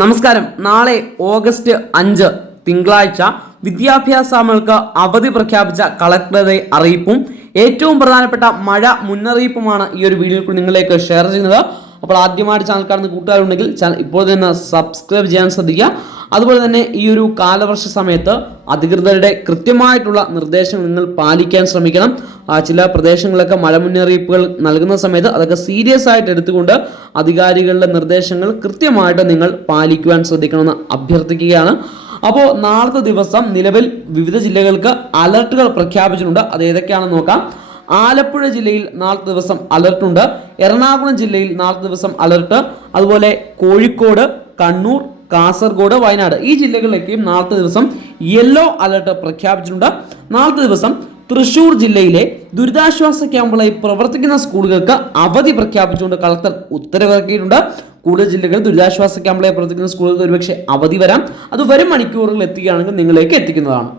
നമസ്കാരം. നാളെ ഓഗസ്റ്റ് 5 തിങ്കളാഴ്ച വിദ്യാഭ്യാസങ്ങൾക്ക് അവധി പ്രഖ്യാപിച്ച കളക്ടറുടെ അറിയിപ്പും ഏറ്റവും പ്രധാനപ്പെട്ട മഴ മുന്നറിയിപ്പുമാണ് ഈ ഒരു വീഡിയോയിൽ കൂടി നിങ്ങളിലേക്ക് ഷെയർ ചെയ്യുന്നത്. അപ്പോൾ ആദ്യമായിട്ട് ചാനൽ കാണുന്ന കൂട്ടുകാരുണ്ടെങ്കിൽ ഇപ്പോൾ തന്നെ സബ്സ്ക്രൈബ് ചെയ്യാൻ ശ്രദ്ധിക്കുക. അതുപോലെ തന്നെ ഈ ഒരു കാലവർഷ സമയത്ത് അധികൃതരുടെ കൃത്യമായിട്ടുള്ള നിർദ്ദേശങ്ങൾ നിങ്ങൾ പാലിക്കാൻ ശ്രമിക്കണം. ചില പ്രദേശങ്ങളിലൊക്കെ മഴ മുന്നറിയിപ്പുകൾ നൽകുന്ന സമയത്ത് അതൊക്കെ സീരിയസ് ആയിട്ട് എടുത്തുകൊണ്ട് അധികാരികളുടെ നിർദ്ദേശങ്ങൾ കൃത്യമായിട്ട് നിങ്ങൾ പാലിക്കുവാൻ ശ്രദ്ധിക്കണമെന്ന് അഭ്യർത്ഥിക്കുകയാണ്. അപ്പോൾ നാളത്തെ ദിവസം നിലവിൽ വിവിധ ജില്ലകൾക്ക് അലർട്ടുകൾ പ്രഖ്യാപിച്ചിട്ടുണ്ട്. അത് ഏതൊക്കെയാണെന്ന് നോക്കാം. ആലപ്പുഴ ജില്ലയിൽ നാളത്തെ ദിവസം അലർട്ടുണ്ട്. എറണാകുളം ജില്ലയിൽ നാളത്തെ ദിവസം അലർട്ട്. അതുപോലെ കോഴിക്കോട്, കണ്ണൂർ, കാസർഗോഡ്, വയനാട് ഈ ജില്ലകളിലേക്കും നാളത്തെ ദിവസം യെല്ലോ അലർട്ട് പ്രഖ്യാപിച്ചിട്ടുണ്ട്. നാളത്തെ ദിവസം തൃശൂർ ജില്ലയിലെ ദുരിതാശ്വാസ ക്യാമ്പുകളായി പ്രവർത്തിക്കുന്ന സ്കൂളുകൾക്ക് അവധി പ്രഖ്യാപിച്ചുകൊണ്ട് കളക്ടർ ഉത്തരവിറക്കിയിട്ടുണ്ട്. കൂടുതൽ ജില്ലകളിൽ ദുരിതാശ്വാസ ക്യാമ്പുകളായി പ്രവർത്തിക്കുന്ന സ്കൂളുകൾക്ക് ഒരുപക്ഷെ അവധി വരാം. അത് വരും മണിക്കൂറുകൾ എത്തുകയാണെങ്കിൽ നിങ്ങളിലേക്ക് എത്തിക്കുന്നതാണ്.